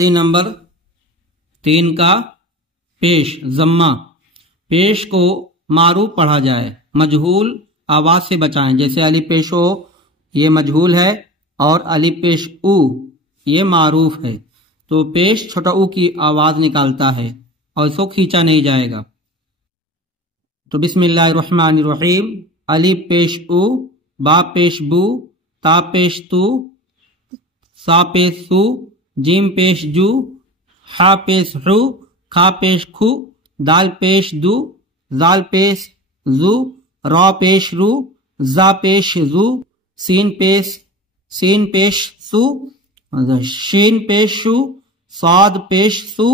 आखिरी नंबर 3 का पेश ज़म्मा। पेश को मारूफ पढ़ा जाए, मजहूल आवाज से बचाएं। जैसे अलिफ पेश ओ ये मजहूल है और अलिफ पेश उ ये मारूफ है, तो पेश छोटा उ की आवाज निकालता है और इसको खींचा नहीं जाएगा। तो बिस्मिल्लाहिर्रहमानिर्रहीम। अलिफ पेश उ, बा पेश बू, ता पेश तू, सा पेश सू, जीम पेश जू, हा पेश हु, खा पेश खु, दाल पेश दू, जाल पेश जू, रा पेश रू, जा पेश जू, सीन पेश सू, शीन पेश शू, साद पेश सू,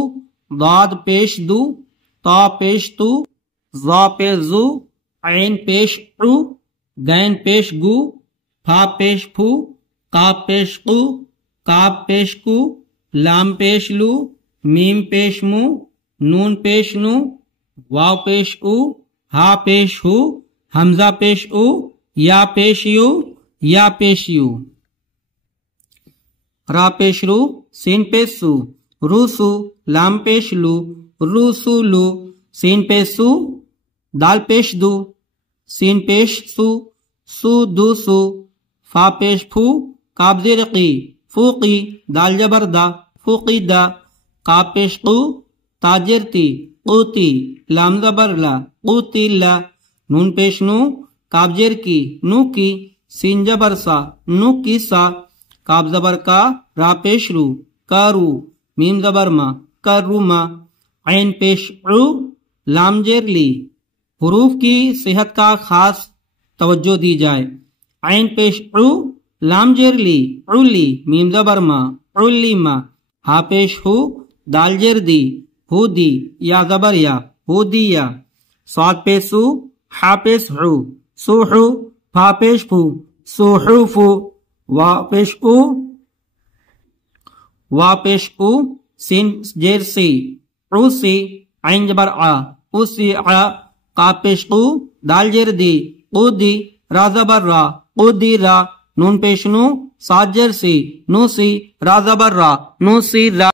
दाद पेश दू, ता पेश तू, जा पेश जू, ऐन पेश उ, गैन पेश गु, फा पेश फू, काफ पेश कु, काफ पेश कु, लाम पेश लू, मीम पेश मु, नून पेश नु, वाव पेश उ, हा पेश हु, हमजा पेश उ, या पेश यू, या पेश यू, रा पेश रू, सीन पेश सू, रूसू, लाम पेश लू, रूसू लू, सीन पेश सू, दाल पेश दू, सीन पेश सू, सू दू सू, फा पेश फू, काफ ज़ेर की, फूकी, दाल जबर दा, फूकी दा, काफ पेश कू, ताजिर ती, क़ूती, लाम जबर ला, क़ूती ला, नून पेश नू, काफ ज़ेर की, नू की, सीन जबर सा, नू की सा, काफ जबर का, रा पेश रू, कारू, मीम जबर मा, करू मा, ऐन पेश उ, लाम जेर ली। हुरूफ की सेहत का खास तवज्जो दी जाए। ऐन पेश उ, लाम जेर ली, उली, मीम जबर मा, उली मा, हा पेश हु, दाल जेर दी, हु दी, या जबर या, हु दिया, स्वाद पेश सू, हा पेश हु, सूहु, फा पेश फू, सूहुफु, वा पेश उ, वा पेश उ, सीन जेर सी, उसी, ऐन जबर आ, उसी आ, काफ पेश कु, दाल जेर दी, क़ुदी, रा जबर रा, क़ुदी रा, नून पेश नू, साद जेर सी, नू सी, रा जबर रा, नू सी रा।